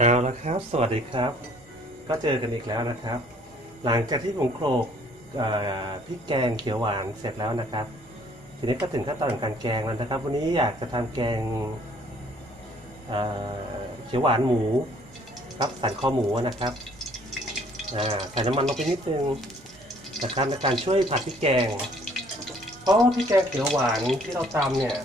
เอาละครับ สวัสดีครับ ก็เจอกันอีกแล้วนะครับ หลังจากที่ผมโขลกพริกแกงเขียวหวานเสร็จแล้วนะครับ ทีนี้ก็ถึงขั้นตอนการแกงแล้วนะครับ วันนี้อยากจะทำแกงเขียวหวานหมูครับสันคอหมูนะครับใส่น้ำมันลงไปนิดนึงนะครับในการช่วยผัดพริกแกง เพราะพริกแกงเขียวหวานที่เราตำเนี่ย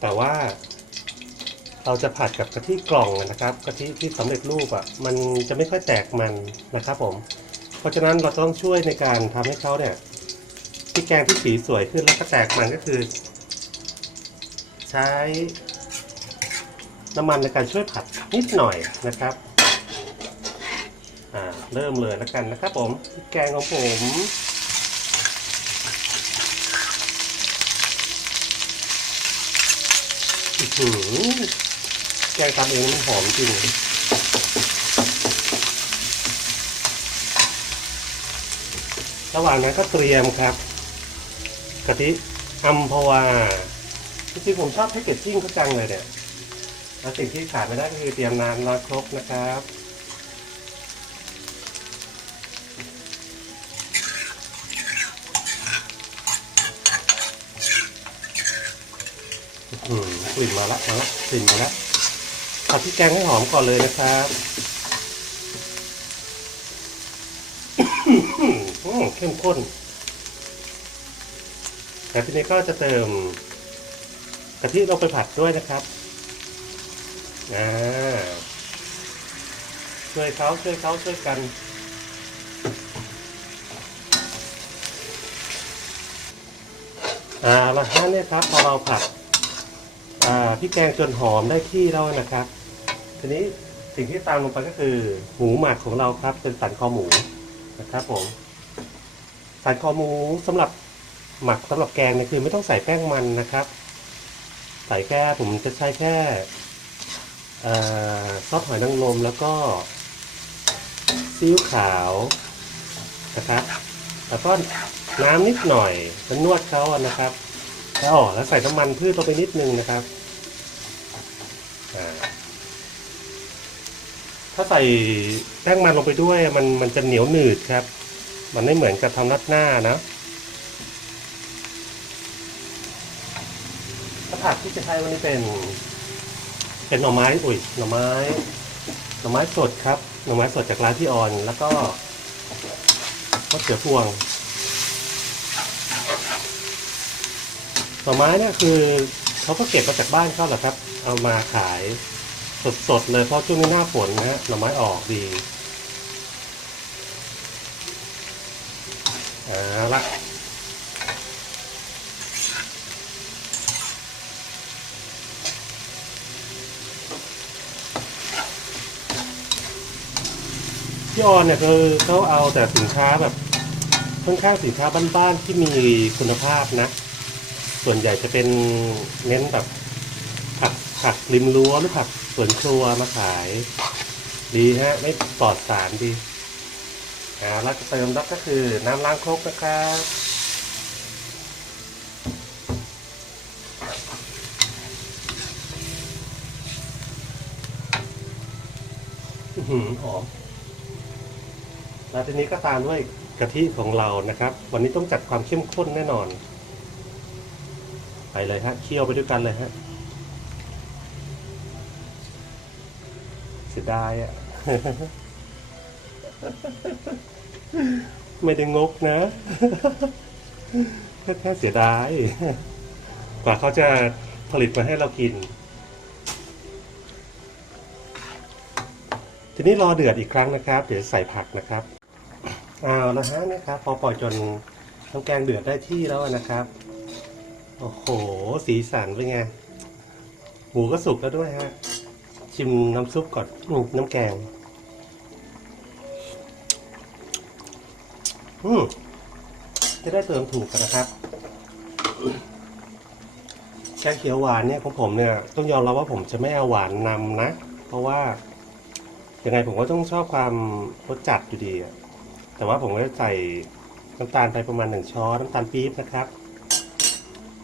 แต่ว่า เราจะผัดกับกะทิกล่องนะครับกะทิที่สำเร็จรูปอะมันจะไม่ค่อยแตกมันนะครับผม เพราะฉะนั้นเราต้องช่วยในการทำให้เขาเนี่ยพริกแกงที่สีสวยขึ้นแล้วก็แตกมันก็คือ ใช้น้ำมันในการช่วยผัดนิดหน่อยนะครับอ่าเริ่มเลยแล้วกันนะครับผมพริกแกงของผมอือ แกงตำเองมันหอมจริงระหว่างนั้นก็เตรียมครับกะทิอัมพวาจริงๆผมชอบแพ็กเกจจิ้งเขาจังเลยเนี่ยแล้วสิ่งที่ขาดไม่ได้ก็คือเตรียมน้ำร้อนครกนะครับอืมกลิ่นมาละมาละกลิ่นมาละ ผัดพริกแกงให้หอมก่อนเลยนะครับอืมเข้มข้นแล้วทีนี้ก็จะเติมกะทิลงไปผัดด้วยนะครับอ่าช่วยเขาช่วยเขาช่วยกันอ่าล้วฮะเนี่ยครับพอเราผัดอ่าพริกแกงจนหอมได้ที่แล้วนะครับ ทีนี้สิ่งที่ตามลงไปก็คือหมูหมักของเราครับ เป็นสันคอหมูนะครับผมสันคอหมูสำหรับหมักสำหรับแกงเนี่ยคือ ไม่ต้องใส่แป้งมันนะครับ ใส่แค่ผมจะใช้แค่ซอสหอยนางรมแล้วก็ซีอิ๊วขาวนะครับแล้วก็น้ำนิดหน่อยมันนวดเขาอะนะครับแล้วอ๋อแล้วใส่น้ำมันพืชลงไปนิดนึงนะครับอ่า ถ้าใส่แป้งมันลงไปด้วยมันมันจะเหนียวหนืดครับ มันไม่เหมือนกับทำนัดหน้านะถ้าผักที่จะใช้วันนี้เป็น เป็นหน่อไม้อุ้ยหน่อไม้หน่อไม้สดครับหน่อไม้สดจากร้านพี่ออน แล้วก็มะเขือพวงหน่อไม้เนี่ยคือเขาก็เก็บมาจากบ้านเขาแหละครับ เอามาขาย สดๆเลยเพราะช่วงนี้หน้าฝนนะฮะหน่อไม้ออกดีเอาละพี่ออนเนี่ยคือเขาเอาแต่สินค้าแบบค่อนข้างสินค้าบ้านๆที่มีคุณภาพนะ ส่วนใหญ่จะเป็นเน้นแบบผักผักริมรั้วหรือผัก วนครัวมาขาย ดีฮะ ไม่ปลอดสารดีอ่าแล้วจะเติมแล้วก็คือน้ำล้างครกนะครับอื้อหือหอมแล้วทีนี้ก็ตามด้วยกะทิของเรานะครับ วันนี้ต้องจัดความเข้มข้นแน่นอน ไปเลยฮะ เคี่ยวไปด้วยกันเลยฮะ เสียดายอะ ไม่ได้งกนะแค่แค่เสียดาย กว่าเขาจะผลิตมาให้เรากิน ทีนี้รอเดือดอีกครั้งนะครับ เดี๋ยวใส่ผักนะครับเอาละฮะนะครับ พอปล่อยจนน้ำแกงเดือดได้ที่แล้วนะครับ โอ้โห สีสันเป็นไง หมูก็สุกแล้วด้วยฮะ ชิมน้ำซุปก่อนน้ำแกง อืมจะได้เติมถูกกันนะครับแกงเขียวหวานเนี่ยของผมเนี่ยต้องยอมรับว่าผมจะไม่เอาหวานนำนะ เพราะว่ายังไงผมก็ต้องชอบความรสจัดอยู่ดีอะแต่ว่าผมก็จะใส่น้ำตาลไปประมาณหนึ่งช้อนน้ำตาลปี๊บนะครับ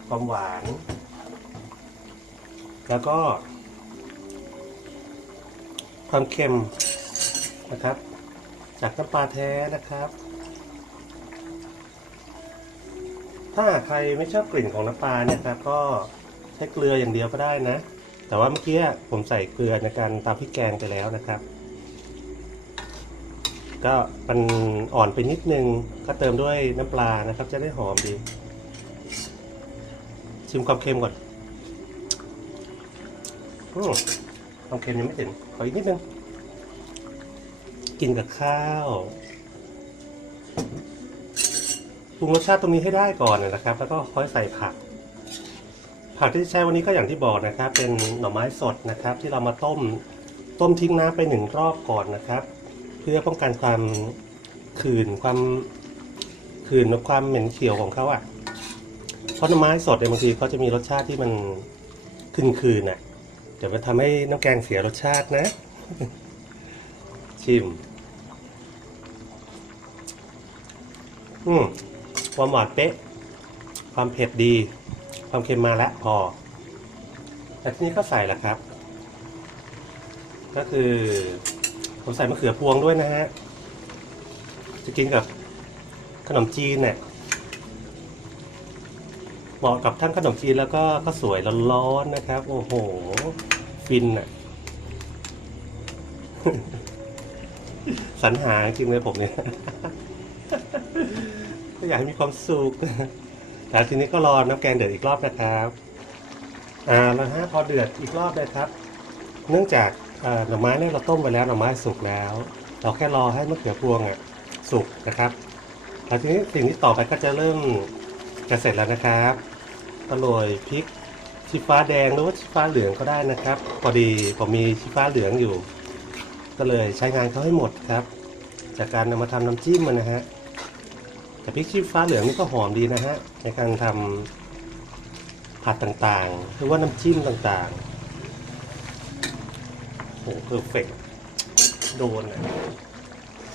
ความหวาน แล้วก็ ความเค็มนะครับ จากน้ำปลาแท้นะครับ ถ้าใครไม่ชอบกลิ่นของน้ำปลาเนี่ยครับก็ใช้เกลืออย่างเดียวก็ได้นะ แต่ว่าเมื่อกี้ผมใส่เกลือในการตามพริกแกงไปแล้วนะครับ ก็มันอ่อนไปนิดนึงก็เติมด้วยน้ำปลานะครับ จะได้หอมดี ชิมความเค็มก่อนอม ความเค็มยังไม่ถึง ขออีกนิดนึง กินกับข้าวปรุงรสชาติตรงนี้ให้ได้ก่อนนะครับ แล้วก็ค่อยใส่ผัก ผักที่ใช้วันนี้ก็อย่างที่บอกนะครับ เป็นหน่อไม้สดนะครับ ที่เรามาต้ม ต้มทิ้งน้ำไปหนึ่งรอบก่อนนะครับ เพื่อป้องกันความขื่นความขื่นและความเหม็นเขียวของเขาอะเพราะหน่อไม้สดเนี่ยบางทีเขาจะมีรสชาติที่มันคืนๆน่ะ เดี๋ยวมันทำให้น้ำแกงเสียรสชาตินะ ชิม อืมความหวานเป๊ะ ความเผ็ดดี ความเค็มมาแล้วพอ แต่ที่นี้ก็ใส่ละครับ ก็คือผมใส่มะเขือพวงด้วยนะฮะ จะกินกับขนมจีนเนี่ย เหมาะกับทั้งขนมจีนแล้วก็ก็สวยร้อนๆนะครับ โอ้โห ฟินอะ สรรหาจริงเลยผมเนี่ย ก็อยากให้มีความสุขแต่ทีนี้ก็รอน้ำแกงเดือดอีกรอบนะครับอ่าแล้วฮะพอเดือดอีกรอบเลยครับ เนื่องจากหน่อไม้เนี่ยเราต้มไปแล้วหน่อไม้สุกแล้ว เราแค่รอให้มะเขือพวงอะสุกนะครับแล้วทีนี้สิ่งที่ต่อไปก็จะเริ่ม จะเสร็จแล้วนะครับก็โรยพริกชีฟ้าแดงหรือว่าชีฟ้าเหลืองก็ได้นะครับ พอดีผมมีชีฟ้าเหลืองอยู่ ก็เลยใช้งานเขาให้หมดครับ จากการนำมาทำน้ำจิ้มมันนะฮะแต่พริกชีฟ้าเหลืองนี่ก็หอมดีนะฮะในการทำผัดต่างๆ หรือว่าน้ำจิ้มต่างๆโหเพอร์เฟกโดนะ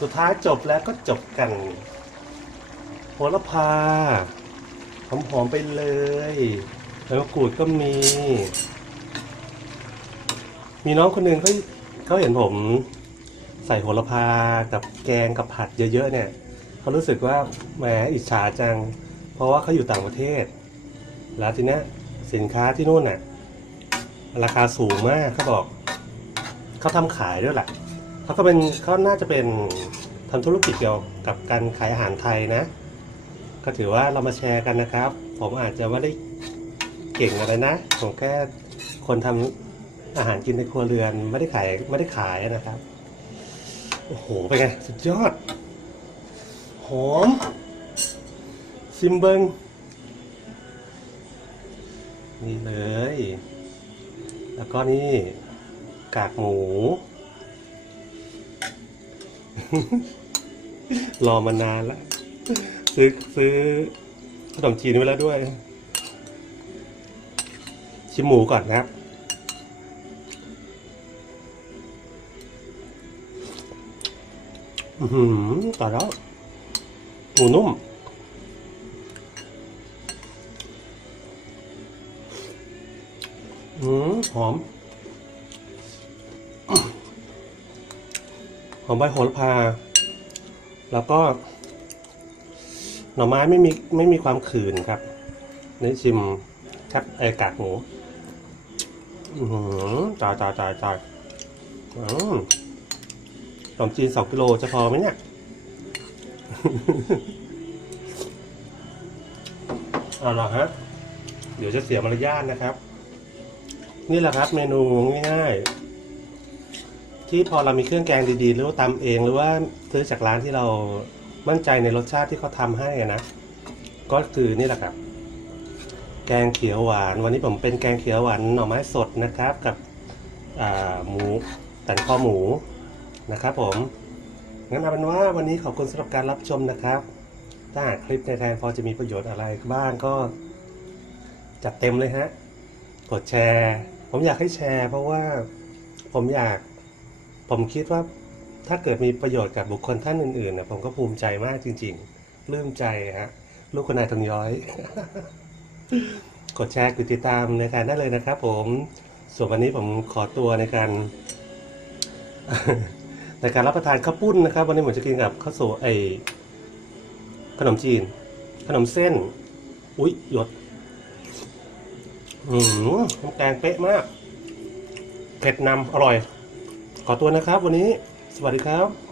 สุดท้ายจบแล้วก็จบกันโหระพา หอมๆไปเลย แล้วมะกรูดก็มี มีน้องคนหนึ่งเขาเขาเห็นผม ใส่โหระพากับแกงกับผัดเยอะๆเนี่ยเขารู้สึกว่าแหมอิจฉาจัง เพราะว่าเขาอยู่ต่างประเทศ แล้วทีเนี้ยสินค้าที่นู่นน่ะราคาสูงมากเขาบอกเขาทำขายด้วยแหละเขาก็เป็นเขาน่าจะเป็นทำธุรกิจเกี่ยวกับการขายอาหารไทยนะ ก็ถือว่าเรามาแชร์กันนะครับ ผมอาจจะไม่ได้เก่งอะไรนะ ผมแค่คนทำอาหารกินในครัวเรือนไม่ได้ขายไม่ได้ขายนะครับ โอ้โห เป็นไง สุดยอด หอม ซิมเบิงนี่เลย แล้วก็นี่ กากหมู รอมานานแล้ว ซื้อซื้อขนมจีนไว้แล้วด้วย ชิมหมูก่อนนะครับ อือหือต่อแล้ว หมูนุ่ม อืมหอม หอมใบโหระพา แล้วก็ หน่อไม้ไม่มีไม่มีความขืนครับนี่ชิมครับไอกากหมูอือหือจ่ายจ่ายจ่ายจ่ายอืมขนมจีนสองกิโลจะพอไหมเนี่ยเอาละฮะ เดี๋ยวจะเสียมารยาทนะครับ นี่แหละครับ เมนูง่ายๆที่พอเรามีเครื่องแกงดีๆ หรือว่าตำเองหรือว่าซื้อจากร้านที่เรา มั่นใจในรสชาติที่เขาทำให้นะ ก็คือนี่แหละครับ แกงเขียวหวาน วันนี้ผมเป็นแกงเขียวหวานหน่อไม้สดนะครับ กับหมูสันคอหมูนะครับผมงั้นเอาเป็นว่าวันนี้ขอบคุณสำหรับการรับชมนะครับ ถ้าหากคลิปในแทนพอจะมีประโยชน์อะไรบ้างก็จัดเต็มเลยฮะ กดแชร์ ผมอยากให้แชร์ เพราะว่าผมอยาก ผมคิดว่า ถ้าเกิดมีประโยชน์กับบุคคลท่านอื่นๆนะผมก็ภูมิใจมากจริงๆปลื้มใจฮะลูกคนนายทองย้อย กดแชร์กดติดตามในการได้เลยนะครับ ผมส่วนวันนี้ผมขอตัวในการในการรับประทานข้าวปุ้นนะครับ วันนี้ผมจะกินกับข้าวสวยขนมจีน ขนมเส้น อุ๊ยหยดอืมแกงเป๊ะมาก เผ็ดนำอร่อย ขอตัวนะครับวันนี้ สวัสดีครับ